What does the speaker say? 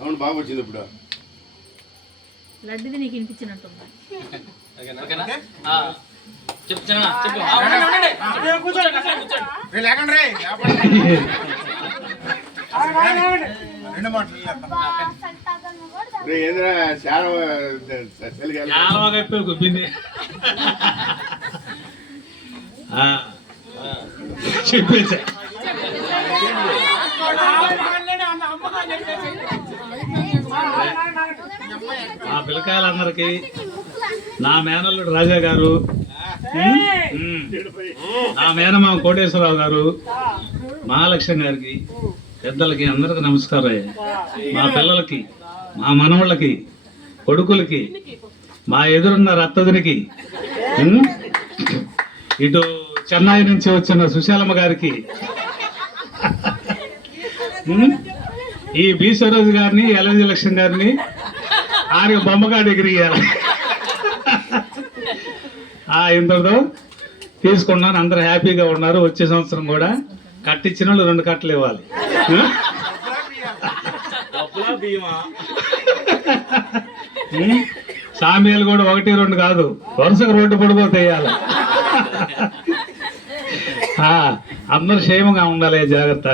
అవును బాగా వచ్చింది ఇప్పుడు లడ్డుది నీకు వినిపించినట్టుందా? చెప్పేసా ఆ పిల్లకాయలందరికీ నా మేనల్లుడు రాజా గారు, నా మేనమామ కోటేశ్వరరావు గారు, మహాలక్ష్మి గారికి, పెద్దలకి అందరికి నమస్కారం. మా పిల్లలకి, మా మనవాళ్ళకి, కొడుకులకి, మా ఎదురున్న రత్తదునికి, ఇటు చెన్నై నుంచి వచ్చిన సుశాలమ్మ గారికి, ఈ బి సరోజ్ గారిని, ఎల్ఎన్జి లక్ష్మి గారిని ఆరికి బొమ్మగా దగ్గర ఇంతతో తీసుకున్నాను. అందరూ హ్యాపీగా ఉన్నారు. వచ్చే సంవత్సరం కూడా కట్టించిన వాళ్ళు 2 కట్టలు ఇవ్వాలి. సామ్యాలు కూడా 1, 2 కాదు, వరుసగా రోడ్డు పడిపోతే వేయాలి. అందరూ క్షేమంగా ఉండాలి. జాగ్రత్త.